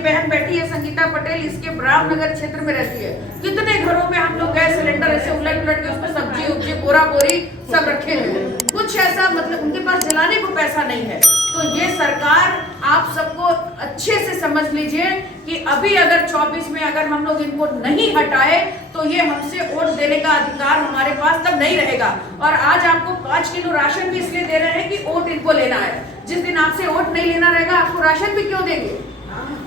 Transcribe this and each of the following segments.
बहन बैठी है संगीता पटेल, इसके ब्राह्मनगर क्षेत्र में रहती है। कितने घरों में हम लोग गैस सिलेंडर ऐसे उलट उलट के उसमें सब्जी उब्जी बोरा बोरी सब रखे हैं, कुछ ऐसा मतलब उनके पास जलाने को पैसा नहीं है। तो ये सरकार आप सबको अच्छे से समझ लीजिए कि अभी अगर 24 में अगर हम लोग इनको नहीं हटाए तो ये हमसे वोट देने का अधिकार हमारे पास तब नहीं रहेगा। और आज आपको 5 किलो राशन भी इसलिए दे रहे हैं कि वोट इनको लेना है। जिस दिन आपसे वोट नहीं लेना रहेगा आपको राशन भी क्यों देंगे।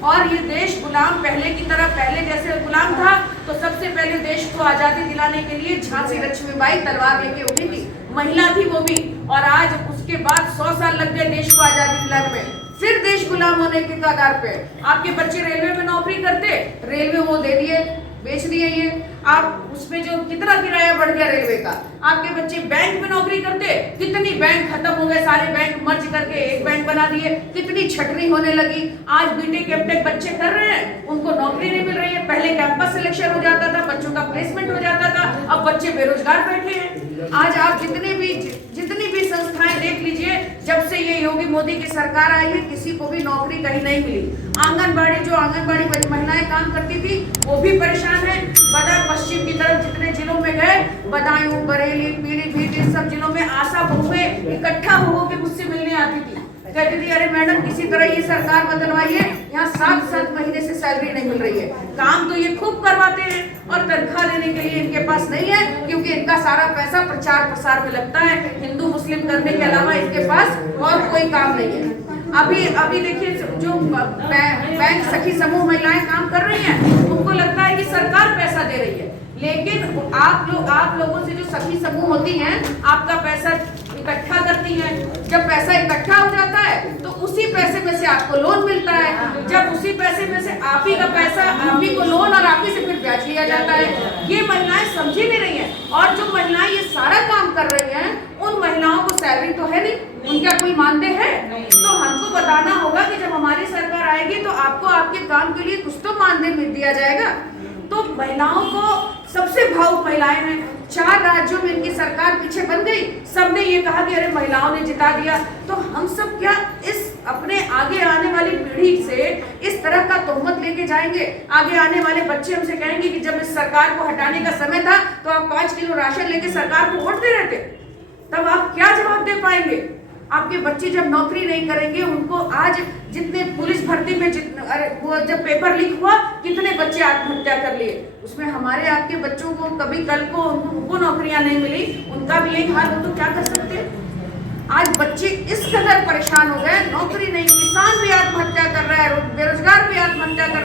और ये देश गुलाम पहले की तरह पहले जैसे गुलाम था तो सबसे पहले देश को आजादी दिलाने के लिए झांसी लक्ष्मीबाई तलवार लेके उठी थी, महिला थी वो भी। और आज उसके बाद 100 साल लग गए देश को आजादी दिलाने में, फिर देश गुलाम होने के कगार पे। आपके बच्चे रेलवे में नौकरी करते, रेलवे वो दे दिए, बेच दिए। ये आप उसमें जो कितना किराया बढ़ गया रेलवे का। आपके बच्चे बैंक में नौकरी करते, कितनी बैंक खत्म हो गए, सारे बैंक मर्ज करके एक बैंक बना दिए, कितनी छटनी होने लगी। आज बीटेक एमटेक बच्चे कर रहे हैं, उनको नौकरी नहीं मिल रही है। पहले कैंपस सिलेक्शन हो जाता था, बच्चों का प्लेसमेंट हो जाता था, अब बच्चे बेरोजगार बैठे हैं। आज आप जितनी भी संस्थाएं देख लीजिए, जब से ये योगी मोदी की सरकार आई है किसी को भी नौकरी कहीं नहीं मिली। आंगनबाड़ी जो आंगनबाड़ी महिलाएं काम करती थी वो भी परेशान है। बदायूं पश्चिम की तरफ जितने जिलों में गए, बदायूं, बरेली, पीलीभीत, इन सब जिलों में आशा बहुएं इकट्ठा हो के मुझसे मिलने आती थी, कहती थी अरे मैडम किसी तरह ये सरकार बदलवाइए, यहाँ 7 महीने से सैलरी नहीं मिल रही है। काम तो ये खूब करवाते हैं और तनख्वाह देने के लिए इनके पास नहीं है, क्योंकि इनका सारा पैसा प्रचार प्रसार में लगता है। हिंदू मुस्लिम करने के अलावा इनके पास और कोई काम नहीं है। अभी देखिए जो बैंक सखी समूह महिलाएं काम कर रही हैं, उनको लगता है कि सरकार पैसा दे रही है, लेकिन आप लोगों से जो सखी समूह होती हैं आपका पैसा इकट्ठा करती हैं। जब पैसा इकट्ठा हो जाता है तो उसी पैसे में से आपको लोन मिलता है। जब उसी पैसे में से आप ही का पैसा, आप ही को लोन और आप ही से फिर ब्याज लिया जाता है। ये महिलाएं समझी नहीं रही हैं। और जो महिलाएं ये सारा काम कर रही हैं उन महिलाओं को सैलरी तो है नहीं, उनका कोई मानदेय है? तो हमको बताना होगा कि जब हमारी सरकार आएगी तो आपको आपके काम के लिए कुछ तो मानदेय मिल दिया जाएगा। तो महिलाओं को सबसे भावुक महिलाएं हैं। 4 राज्यों में इनकी सरकार पीछे बन गई, सबने ये कहा कि अरे महिलाओं ने जिता दिया। तो हम सब क्या इस अपने आगे आने वाली पीढ़ी से इस तरह का तोहमत लेके जाएंगे? आगे आने वाले बच्चे हमसे कहेंगे कि जब इस सरकार को हटाने का समय था तो आप 5 किलो राशन लेके सरकार को वोट दे रहे थे, तब आप क्या जवाब दे पाएंगे? आपके बच्चे जब नौकरी नहीं करेंगे, उनको आज जितने पुलिस भर्ती में वो जब पेपर लीक हुआ कितने बच्चे आत्महत्या कर लिए, उसमें हमारे आपके बच्चों को कभी कल को उनको नौकरियां नहीं मिली, उनका भी यही हाल हो तो क्या कर सकते हैं? आज बच्चे इस कदर परेशान हो गए, नौकरी नहीं, किसान भी आत्महत्या कर रहा है, बेरोजगार भी आत्महत्या कर